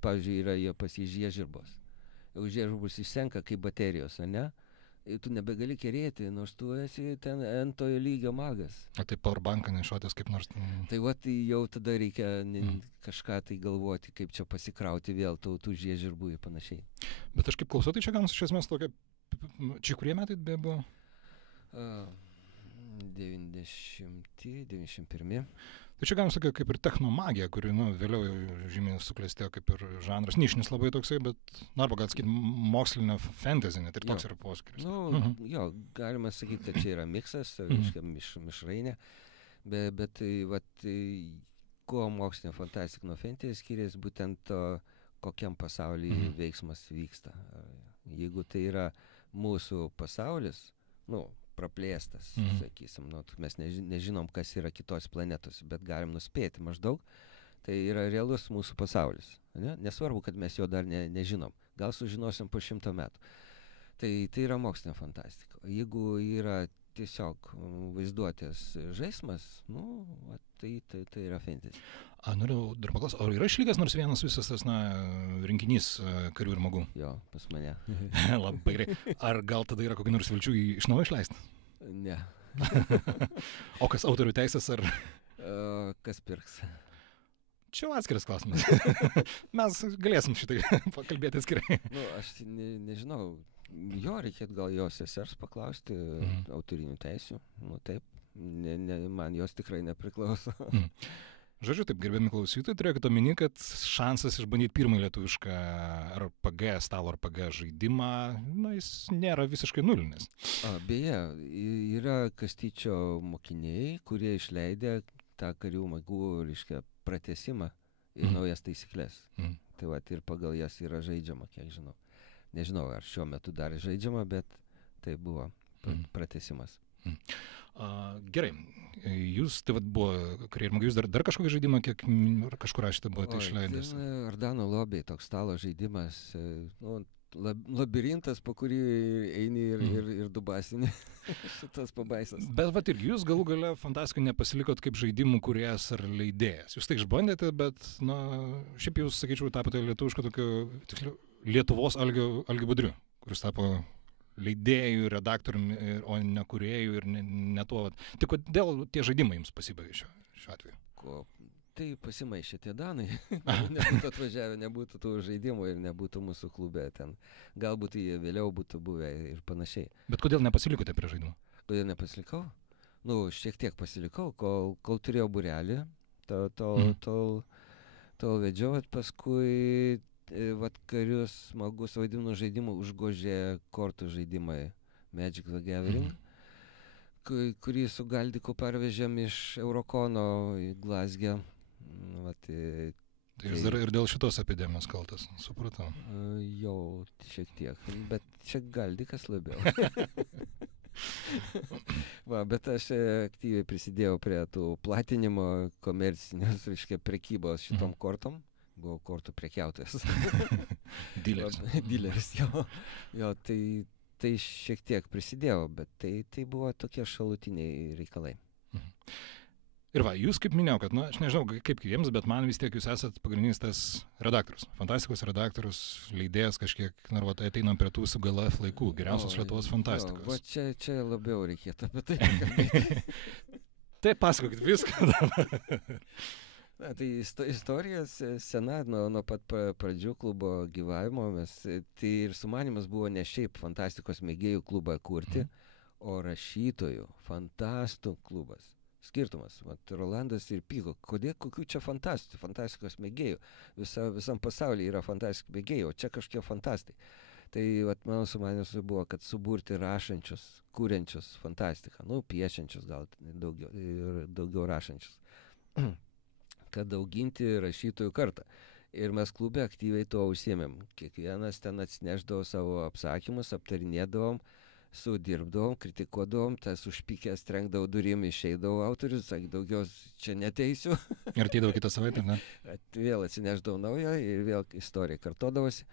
Pavyzdžiui, yra jie pas jį žiežirbos. Žiežirbos išsenka kaip baterijos, ne? Ir tu nebegali kerėti, nors tu esi ten antojo lygio magas. O tai powerbanką nešuotis kaip nors... Tai tai jau tada reikia kažką tai galvoti, kaip čia pasikrauti vėl tų žiežirbų ir panašiai. Bet aš kaip klausau, tai čia ganas iš esmės tokia... Čia kurie metai buvo? 90, 91. Tai čia galim sakyti kaip ir technomagija, kuri vėliau žymiai suklestėjo kaip ir žanras, nišinis labai toksai, bet arba gal sakyti mokslinė fantasy, net ir toks yra poskiris. Jo, galima sakyti, kad čia yra miksas, mišrainė, bet tai, kuo mokslinė fantastika nuo fantasy skiriasi, būtent to, kokiam pasaulyje veiksmas vyksta. Jeigu tai yra mūsų pasaulis, praplėstas, sakysim, mes nežinom, kas yra kitos planetos, bet galim nuspėti maždaug, tai yra realus mūsų pasaulis. Ne? Nesvarbu, kad mes jo dar nežinom, gal sužinosim po 100 metų. Tai yra mokslinė fantastika. Jeigu yra tiesiog vaizduotės žaismas, tai yra fantasy. Noriu dar paklausti, ar yra išlikęs nors vienas visas tas, rinkinys karių ir magų? Jo, pas mane. Labai gerai. Ar gal tada yra kokį nors vilčių iš naujo išleisti? Ne. O kas autorių teisės ar... Kas pirks? Čia jau atskiras klausimas. Mes galėsim šitai pakalbėti atskirai. Aš nežinau. Jo, reikėtų gal jos sesers paklausti autorinių teisių. Taip, man jos tikrai nepriklauso. Žodžiu, taip, gerbiami klausytojai, turėkite omeny, kad šansas išbandyti pirmąjį lietuvišką RPG, stalo RPG žaidimą, jis nėra visiškai nulinis. Beje, yra Kastyčio mokiniai, kurie išleidė tą karių magų, pratęsimą ir naujas taisyklės. Tai ir pagal jas yra žaidžiama, kiek žinau. Nežinau, ar šiuo metu dar žaidžiama, bet tai buvo pratęsimas. Gerai, jūs, tai buvo kariai ir magai, jūs dar kažkokį žaidimą, kiek kažkur aš tai buvote išleidęs? Ardano lobiai, toks stalo žaidimas, labirintas, po kurį eini ir dubasinį šitas pabaisas. Bet irgi jūs galų gale fantastikai nepasilikot kaip žaidimų kūrėjas ar leidėjas. Jūs tai išbandėte, bet, šiaip jūs, sakyčiau, tapote lietuviško tokiu, tiksliau, Lietuvos Algiu Budriu, kuris tapo leidėjų, redaktoriumi, o ne kūrėjų ir ne tuo. Tai kodėl tie žaidimai jums pasibaigė šiuo atveju? Tai pasimaišė tie danai. Nebūtų atvažiavę, nebūtų tų žaidimų ir nebūtų mūsų klube ten. Galbūt jie vėliau būtų buvę ir panašiai. Bet kodėl nepasilikote prie žaidimų? Kodėl nepasilikau? Šiek tiek pasilikau, kol turėjau būrelį, tol vedžiau, paskui karius smagus vadinų žaidimų užgožė kortų žaidimai Magic the Gathering, kurį su Galdiku parvežėm iš Eurokono į Glazgę. Vat, Tai jis dar ir dėl šitos epidemijos kaltas, supratau. Jau šiek tiek, bet čia Galdikas labiau. Va, bet aš aktyviai prisidėjau prie tų platinimo komercinės, reiškia, prekybos šitom kortom. Buvau kortų prekiautojas. Dileris. Dileris, jo, tai šiek tiek prisidėjau, bet tai buvo tokie šalutiniai reikalai. Ir va, jūs kaip minėjau, kad, aš nežinau kaip kitiems, bet man vis tiek jūs esat pagrindinis tas redaktorius, fantastikos redaktorius, leidėjas kažkiek, ateinam prie tų su GLF laikų, geriausios Lietuvos fantastikos. Va čia labiau reikėtų apie tai kalbėti. Tai pasakokit viską dabar. Tai istorija sena, nuo pat pradžių klubo gyvavimo, tai ir sumanymas buvo ne šiaip fantastikos mėgėjų klubą kurti, o rašytojų, fantastų klubas. Skirtumas, Rolandas ir pyko, kokių čia fantastikos mėgėjų, visam pasaulyje yra fantastikos mėgėjų, o čia kažkokie fantastai. Tai mano sumanymas buvo, kad suburti rašančius, kuriančius fantastiką, piešiančius gal daugiau rašančius, kad auginti rašytojų kartą. Ir mes klube aktyviai tuo užsiėmėm. Kiekvienas ten atsineždavo savo apsakymus, aptarinėdavom, sudirbdavom, kritikuodavom, tas užpykęs trenkdavo durim, išeidavo autorius, sakė, daugiau čia neteisiu. Ir ateidavo kitą savaitę, ne? Vėl atsineždavo naują ir vėl istorija kartodavosi.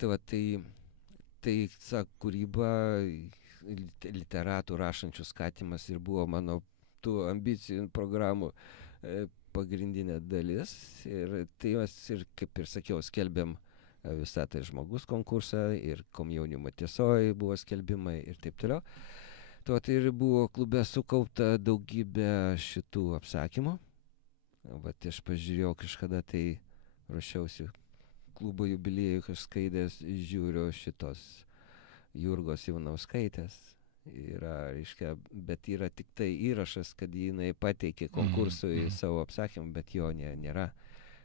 Tai kūryba, literatų rašančių skatimas ir buvo mano tų ambicijų programų pagrindinė dalis. Ir tai mes ir, kaip ir sakiau, skelbėm Visatai žmogus konkursą ir Komjaunimo tiesoji buvo skelbimai ir taip toliau. Tai ir buvo klube sukaupta daugybė šitų apsakymų. Vat aš pažiūrėjau kažkada, tai ruošiausi klubo jubiliejų kažkaidės, žiūriu šitos Jurgos Ivanauskaitės. Reiškia, bet yra tik tai įrašas, kad jinai pateikė konkursui savo apsakymą, bet jo nėra.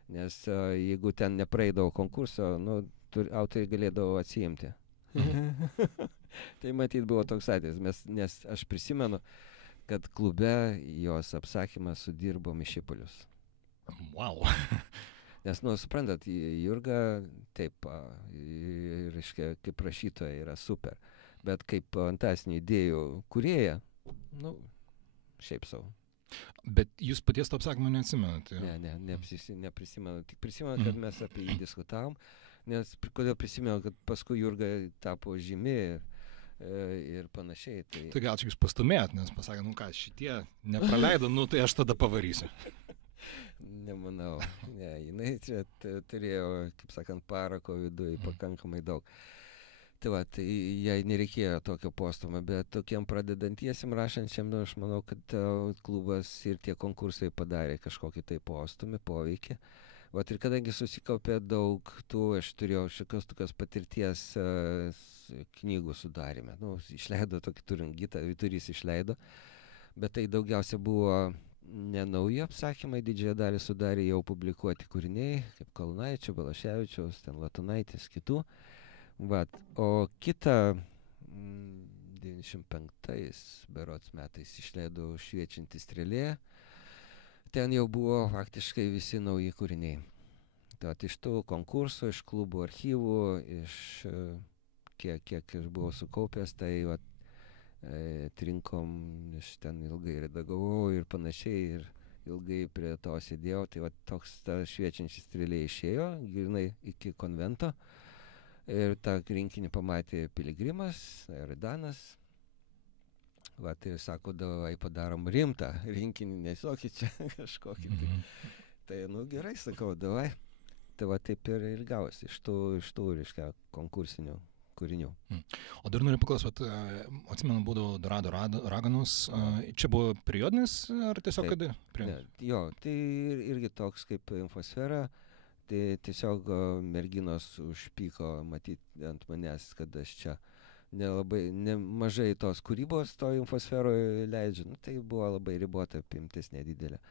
Nes jeigu ten nepraeidavo konkurso, autoriai galėdavo atsiimti. Tai matyt buvo toks atvejis, nes aš prisimenu, kad klube jos apsakymą sudirbo Mišipulius. Wow. Nes, suprantat, Jurga, taip, reiškia, kaip rašytoja yra super, bet kaip fantastinių idėjų kūrėja, šiaip savo. Bet jūs paties to apsakymo neatsimenate? Neprisimenu. Tik prisimenu, kad mes apie jį diskutavom, nes kodėl prisimenu, kad paskui Jurga tapo žymi ir panašiai. Tai gal čia jūs pastumėt, nes pasakė, šitie nepraleido, tai aš tada pavarysiu. Nemanau. Jinai čia turėjo, kaip sakant, parako viduje pakankamai daug. Tai jai nereikėjo tokio postumio, bet tokiem pradedantiesiam rašančiam, aš manau, kad klubas ir tie konkursai padarė kažkokį tai postumį, poveikį. Ir kadangi susikaupė daug tų, aš turėjau tokios patirties knygų sudarime. Išleido tokį turingitą, Vyturys išleido, bet tai daugiausia buvo ne nauji apsakymai, didžiąją dalį sudarė jau publikuoti kūriniai, kaip Kalnaičio, Balaševičiaus, Latonaitės, kitų. O kitą 95 berods metais išleido Šviečianti strėlė. Ten jau buvo faktiškai visi nauji kūriniai. Iš tų konkursų, iš klubų archyvų, iš kiek aš buvau sukaupęs, tai trinkom, aš ten ilgai redagavau ir panašiai, ir ilgai prie to sėdėjau. Tai toks ta Šviečianti strėlė išėjo, grynai iki konvento. Ir tą rinkinį pamatė Piligrimas, Eridanas. Tai sako, davai padarom rimtą rinkinį, nesokį čia kažkokį. Tai gerai, sakau, davai. Tai taip ir gausi iš tų, reiškia, konkursinių kūrinių. O dar noriu paklausyti, atsimenu, būdavo Dorado raganos. Čia buvo periodinis ar tiesiog kada? Jo, tai irgi toks kaip Infosfera. Tai tiesiog merginos užpyko matyti ant manęs, kad aš čia nemažai tos kūrybos to Infosferoje leidžiu. Tai buvo labai ribota apimtis, nedidelė.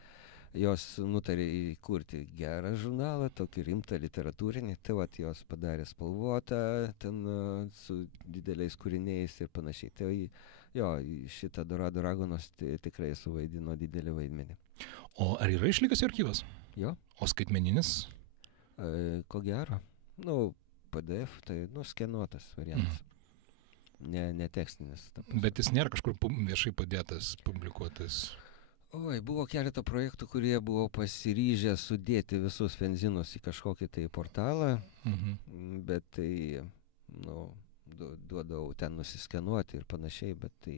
Jos nutarė įkurti gerą žurnalą, tokį rimtą literatūrinį. Tai jos padarė spalvotą, ten su dideliais kūriniais ir panašiai. Tai Jo, šitą Dorado raganos tikrai suvaidino didelį vaidmenį. O ar yra išlikęs archyvas? Jo. O skaitmeninis? Ko gero. Nu, PDF, tai, skenuotas variantas. Ne tekstinis. Bet jis nėra kažkur viešai padėtas, publikuotas. Oi, buvo keletą projektų, kurie buvo pasiryžę sudėti visus fanzinus į kažkokį tai portalą, bet tai, duodavau ten nusiskenuoti ir panašiai, bet tai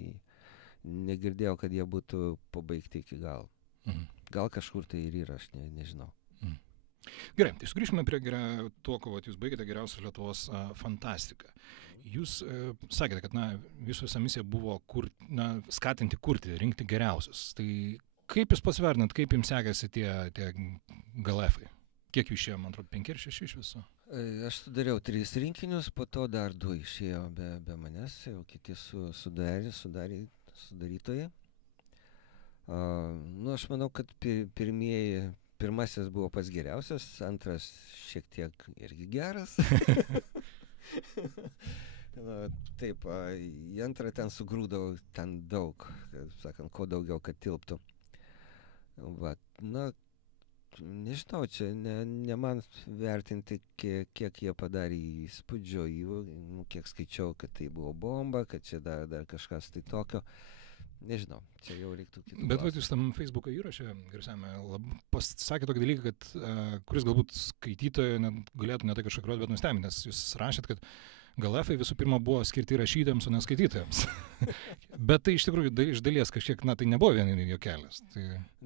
negirdėjau, kad jie būtų pabaigti iki galo. Gal kažkur tai ir yra, aš nežinau. Gerai, tai sugrįžkime prie to, ko jūs baigėte geriausią Lietuvos fantastiką. Jūs sakėte, kad jūsų visa misija buvo skatinti kurti, rinkti geriausius. Tai kaip jūs pasvernat, kaip jums sekėsi tie galefai? Kiek jų išėjo, man atrodo, 5 ar 6 iš viso? Aš sudariau 3 rinkinius, po to dar 2 išėjo be manęs, jau kiti sudarytojai. Aš manau, kad pirmasis buvo pats geriausias, antras šiek tiek irgi geras. Taip, į antrą ten sugrūdau ten daug, sakant, kuo daugiau, kad tilptų. Nežinau, čia ne man vertinti, kiek jie padarė įspūdžio, kiek skaičiau, kad tai buvo bomba, kad čia dar kažkas tai tokio. Nežinau, čia jau reiktų kitų. Bet jūs tam Facebook'o įraše, garsiame, pasakė tokį dalyką, kuris galbūt skaitytojo galėtų ne tai kažką bet nustebinti, nes jūs rašėt, kad galefai visų pirma buvo skirti rašytojams, o ne skaitytojams. Bet tai iš tikrųjų iš dalies kažkiek, tai nebuvo vien juokelis.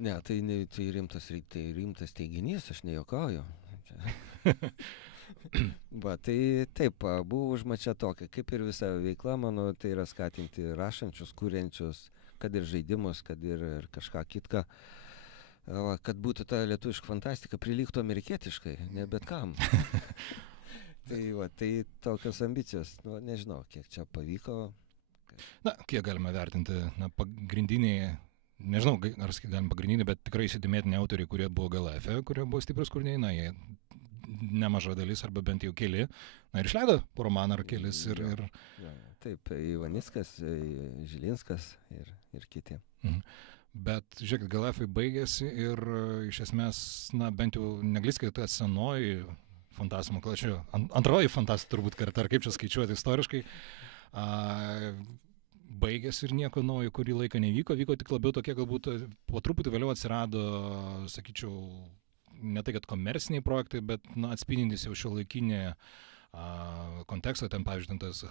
Ne, tai rimtas teiginys, aš nejuokauju. Tai taip, buvo užmačia tokia, kaip ir visa veikla, mano, tai yra skatinti rašančius, kuriančius, kad ir žaidimus, kad ir kažką kitką, kad būtų ta lietuviška fantastika prilygtų amerikietiškai, ne bet kam. Tai tokios ambicijos, nežinau, kiek čia pavyko. Kiek galime vertinti, pagrindiniai, nežinau, ar galim pagrindiniai, bet tikrai įsidėmėtini autoriai, kurie buvo GLF, kurie buvo stiprus kūriniai, jie nemaža dalis, arba bent jau keli, ir išleido po romaną ar kelis. Taip, Ivanickas, Žilinskas ir kiti. Bet, žiūrėkit, GLF baigėsi ir iš esmės, bent jau negliskai ta senoji fantastų mokla, čia antroji fantastų turbūt kartą, ar kaip čia skaičiuoti istoriškai, baigėsi ir nieko naujo kurį laiką nevyko, vyko tik labiau tokie, galbūt po truputį vėliau atsirado, sakyčiau, ne tai, kad komerciniai projektai, bet atspindintys jau šiuolaikinį kontekstą, ten, pavyzdžiui, tas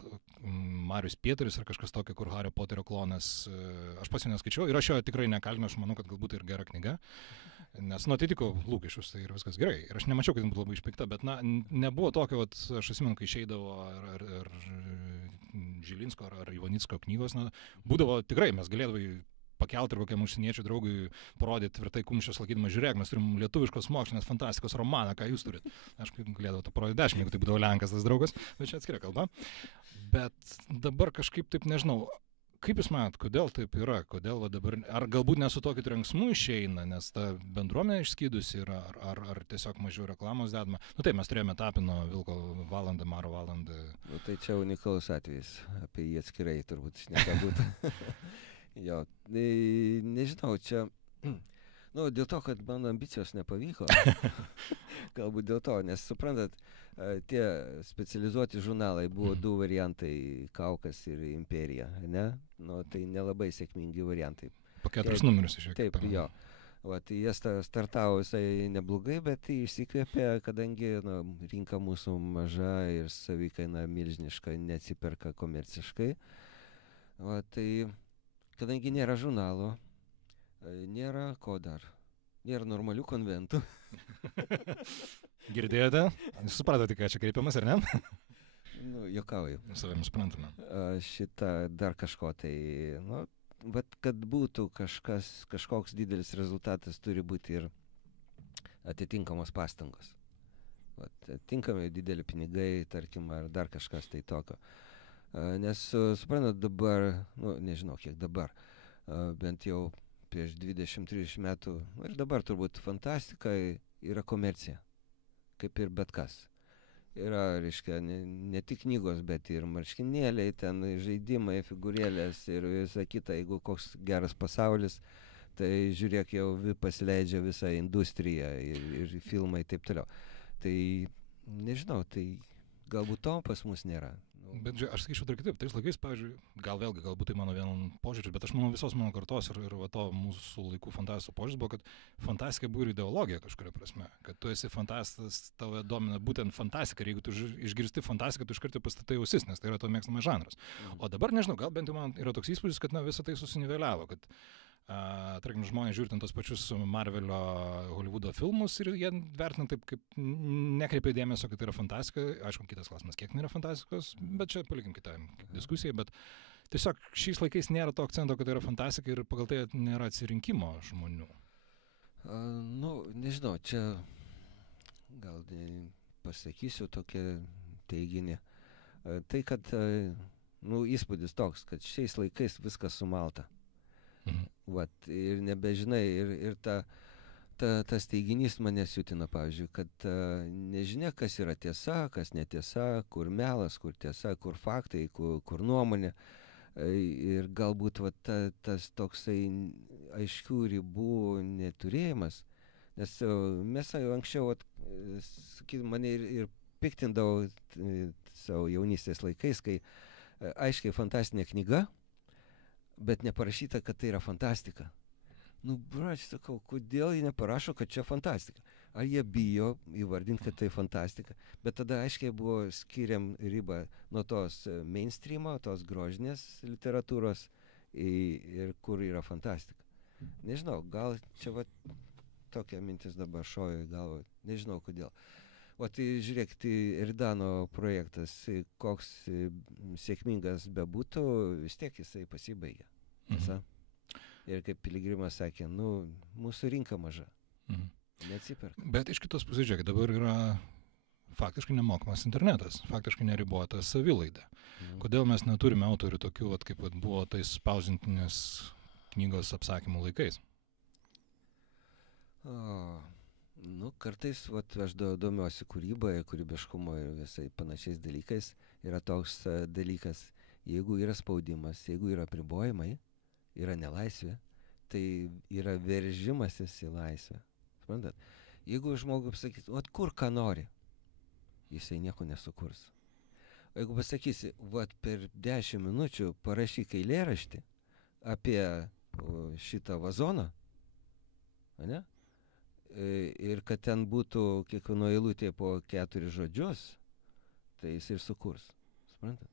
Marius Pietaris ar kažkas tokio, kur Hario Poterio klonas, aš pats jau neskaičiau ir aš jo tikrai nekalbinu, aš manau, kad galbūt ir gera knyga, nes, atitiko lūkesčius, tai ir viskas gerai. Ir aš nemačiau, kad jin buvo labai išpikta, bet, nebuvo tokio, aš atsimenu, kai išeidavo ar Žilinsko, ar Ivanicko knygos, būdavo tikrai, mes galėdavai pakelti ir kokiam užsieniečių draugui parodyti tvirtai kumščius laikydama, žiūrėk, mes turim lietuviškos mokslinės fantastikos romaną, ką jūs turit. Aš galėdavau tą parodyti 10, jeigu tai būdavo Lenkas tas draugas, bet čia atskiria kalba. Bet dabar kažkaip taip nežinau, kaip jūs manat, kodėl taip yra, kodėl dabar, ar galbūt nesu tokiu trenksmu išeina, nes ta bendruomenė išskydusi yra, ar tiesiog mažiau reklamos dedama. Taip, mes turėjome Tapino Vilko valandą, Maro valandą. Tai čia unikalus atvejis, apie jį atskirai turbūt šneka būtų. Jo, nežinau, čia, dėl to, kad mano ambicijos nepavyko, galbūt dėl to, nes suprantat, tie specializuoti žurnalai buvo 2 variantai, Kaukas ir Imperija, ne? Tai nelabai sėkmingi variantai. Po 4 numerius išėjo. Taip, jo. Tai jie startavo visai neblogai, bet tai išsikvėpė, kadangi rinka mūsų maža ir savikaina milžiniška, neatsiperka komerciškai. Tai kadangi nėra žurnalo, nėra ko dar, nėra normalių konventų. Girdėjote? Jūs supratote, ką čia kreipiamas, ar ne? Juokauju. Savim suprantame. Šitą dar kažko tai, bet kad būtų kažkoks didelis rezultatas, turi būti ir atitinkamos pastangos. Atitinkami dideli pinigai, tarkim, ar dar kažkas tai tokio. Nes, suprantat, dabar, nežinau kiek dabar, bent jau prieš 20-30 metų, ir dabar turbūt fantastika yra komercija, kaip ir bet kas. Yra, reiškia, ne tik knygos, bet ir marškinėliai, ten žaidimai, figūrėlės ir visa kita. Jeigu koks geras pasaulis, tai žiūrėk, jau pasileidžia visa industrija ir filmai ir taip toliau. Tai nežinau, tai galbūt to pas mus nėra. Bet aš sakyčiau dar kitaip, tais laikais, pavyzdžiui, galbūt tai mano vien požiūris, bet aš manau visos mano kartos ir va to mūsų laikų fantastų požiūris buvo, kad fantastika buvo ir ideologija kažkuria prasme, kad tu esi fantastas, tave domina būtent fantastika ir jeigu tu išgirsti fantastiką, tu iš karto pastatai ausis, nes tai yra to mėgstamas žanras. O dabar nežinau, gal bent jau man yra toks įspūdis, kad visą tai susiniveliavo, kad tarkim, žmonės žiūrint tos pačius Marvelio Hollywoodo filmus ir jie vertina taip, kaip nekreipia dėmesio, kad tai yra fantastika. Aišku, kitas klausimas, kiek nėra fantastikos, bet čia palikim kitą diskusiją, bet tiesiog šiais laikais nėra to akcento, kad tai yra fantastika ir pagal tai nėra atsirinkimo žmonių. Nežinau, čia gal pasakysiu tokią teiginį. Tai, kad įspūdis toks, kad šiais laikais viskas sumalta. Vat, ir nebežinai, ir tas teiginys mane siutina, pavyzdžiui, kad nežinia, kas yra tiesa, kas netiesa, kur melas, kur tiesa, kur faktai, kur nuomonė. Ir galbūt tas toksai aiškių ribų neturėjimas, nes mes jau anksčiau, mane ir piktindavo savo jaunystės laikais, kai aiškiai fantastinė knyga, bet neparašyta, kad tai yra fantastika. Brač, sakau, kodėl jie neparašo, kad čia fantastika? Ar jie bijo įvardinti, kad tai fantastika? Bet tada aiškiai buvo skiriam ribą nuo tos mainstreamo, tos grožinės literatūros ir kur yra fantastika. Nežinau, gal čia tokia mintis dabar šoja į galvą, nežinau kodėl. O tai žiūrėk, tai Eridano projektas, koks sėkmingas bebūtų, vis tiek jisai pasibaigė. Ir kaip Piligrimas sakė, mūsų rinka maža, neatsiperka. Bet iš kitos pusės, žiūrėk, dabar yra faktiškai nemokamas internetas, faktiškai neribotas savilaida. Kodėl mes neturime autorių tokių, kaip buvo tais spausdintinės knygos apsakymų laikais? Kartais aš domiuosi kūryboje, kūrybiškumo ir visai panašiais dalykais. Yra toks dalykas, jeigu yra spaudimas, jeigu yra apribojimai, yra nelaisvė, tai yra veržimasis į laisvę. Suprantat? Jeigu žmogui pasakysi, kur ką nori, jisai nieko nesukurs. O jeigu pasakysi, per 10 minučių parašyk eilėraštį apie šitą vazoną, ne? Ir kad ten būtų kiekvieno eilutė po 4 žodžius, tai jis ir sukurs. Suprantat?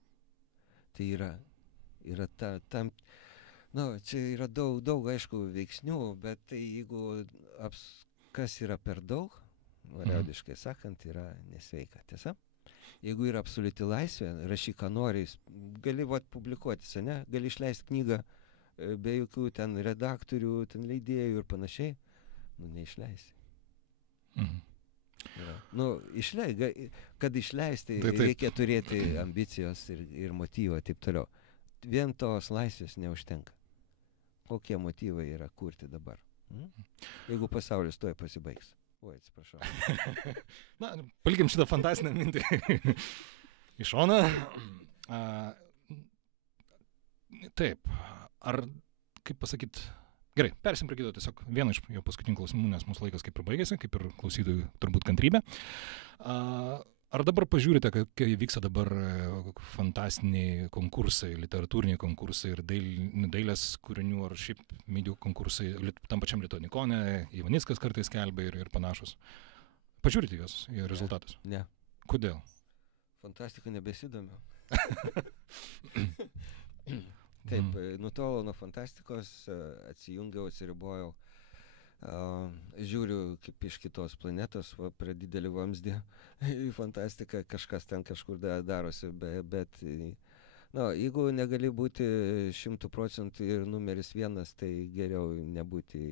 Tai yra tam, čia yra daug aišku veiksnių, bet tai jeigu kas yra per daug, liaudiškai sakant, yra nesveika, tiesa? Jeigu yra absoliuti laisvė, rašyk ką nori, gali publikuotis, ne? Gali išleisti knygą be jokių ten redaktorių, ten leidėjų ir panašiai. Neišleisi. Kad išleisti, reikia turėti ambicijos ir motyvą, taip toliau. Vien tos laisvės neužtenka. Kokie motyvai yra kurti dabar? Jeigu pasaulis tuoj pasibaigs. Atsiprašau. Palikim šitą fantastinę mintį į šoną. Taip, ar, kaip pasakyt, gerai, persim prie kito, tiesiog vieną iš jau paskutinių klausimų, nes mūsų laikas kaip ir baigėsi, kaip ir klausytojų turbūt kantrybė. Ar dabar pažiūrite, kai vyksta dabar fantastiniai konkursai, literatūriniai konkursai ir dailės kūrinių, ar šiaip medijų konkursai, tam pačiam Lituanikone, Ivanickas kartais skelbia ir panašus. Pažiūrite juos į rezultatus? Ne. Kodėl? Fantastika nebesidomiu. Taip, nutolau nuo fantastikos, atsijungiau, atsiribojau, žiūriu kaip iš kitos planetos, prie didelį vamzdį į fantastiką, kažkas ten kažkur darosi, bet jeigu negali būti 100% ir numeris 1, tai geriau nebūti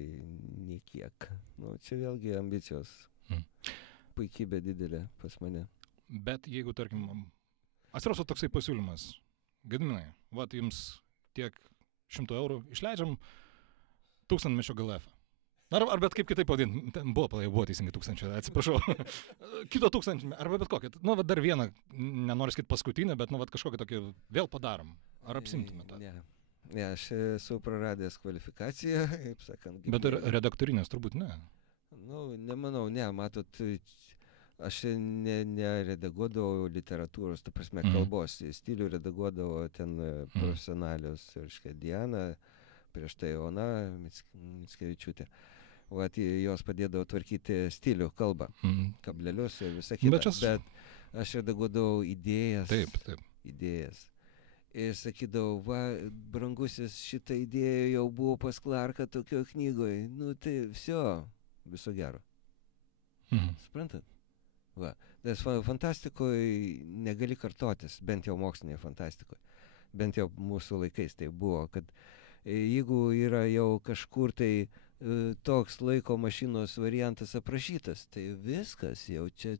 nei kiek. Čia vėlgi ambicijos, puikybė didelė pas mane. Bet jeigu, tarkim, atsirastų toksai pasiūlymas, Gediminai, jums tiek 100 eurų išleidžiam 1000-mečio galefą. Ar bet kaip kitaip pavadinti, ten buvo teisingai 1000, atsiprašau. Kito 1000, arba bet kokį. Nu, dar vieną, nenoriu sakyti paskutinę, bet, nu, kažkokį tokį vėl padarom. Ar apsimtumėte? Ne, aš esu praradęs kvalifikaciją, kaip sakant. Bet ir redaktorinės turbūt ne. Nu, nemanau, matot, aš neredaguodavau literatūros, ta prasme, kalbos stilių redaguodavau ten profesionalius, reiškia, Diana, prieš tai Ona Mickevičiūtė. Vat jos padėdavo tvarkyti stilių, kalbą, kablelius ir visą kitą. Bet aš redaguodavau idėjas. Taip. Idėjas. Ir sakydavau, va, brangusis, šitą idėją jau buvo pas Clarką tokio knygoje. Nu, tai viso gero. Suprantat? Va. Nes fantastikoje negali kartotis, bent jau mokslinėje fantastikoje. Bent jau mūsų laikais tai buvo, kad jeigu yra jau kažkur tai toks laiko mašinos variantas aprašytas, tai viskas jau čia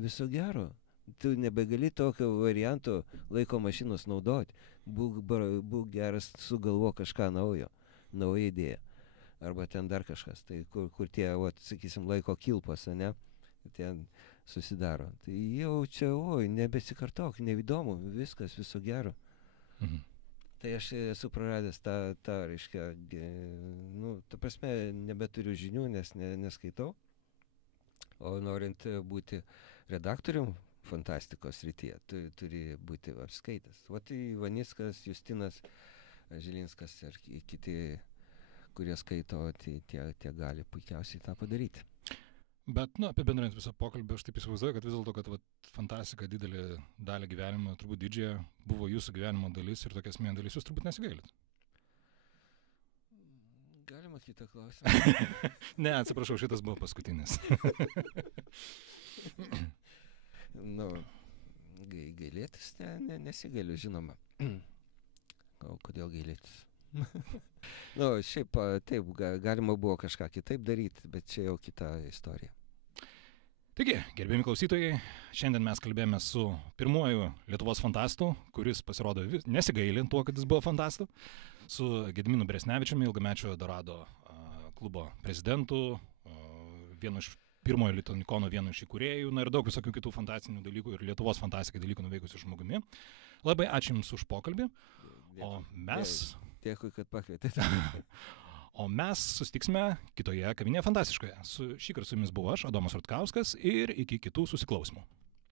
viso gero. Tu nebegali tokio varianto laiko mašinos naudoti. Būk geras, sugalvok kažką naujo, naują idėją. Arba ten dar kažkas, tai kur tie, sakysim, laiko kilpos, ne, ten susidaro. Tai jau čia, nebesikartok, neįdomu, viskas, viso gero. Tai aš esu praradęs tą reiškia, nu, ta prasme, nebeturiu žinių, nes neskaitau. O norint būti redaktorium fantastikos srityje, turi būti apskaitęs. O tai Vanickas, Justinas, Žilinskas ir kiti, kurie skaito, tai tie gali puikiausiai tą padaryti. Bet, apibendrinant visą pokalbį, aš taip įsivaizduoju, kad vis dėlto, kad fantastika didelį dalį gyvenimo, turbūt didžiąją, buvo jūsų gyvenimo dalis ir tokia esminė dalis, jūs turbūt nesigailit. Galima kitą klausimą? Ne, atsiprašau, šitas buvo paskutinis. Nu, gailėtis nesigailiu, žinoma. O kodėl gailėtis? Nu, šiaip taip, galima buvo kažką kitaip daryti, bet čia jau kita istorija. Taigi, gerbiami klausytojai, šiandien mes kalbėjome su pirmuoju Lietuvos fantastu, kuris pasirodo nesigaili tuo, kad jis buvo fantastu, su Gediminu Beresnevičiumi, ilgamečio Dorado klubo prezidentu, vienu iš pirmojo Lituanikono, vienu iš įkūrėjų, ir daug visokių kitų fantastinių dalykų ir Lietuvos fantastikai dalykų nuveikusių žmogumi. Labai ačiū Jums už pokalbį. O mes... Dėkui, kad pakvietėte. O mes susitiksime kitoje kavinėje fantastiškoje. Šįkart su jumis buvau aš, Adomas Rutkauskas, ir iki kitų susiklausimų.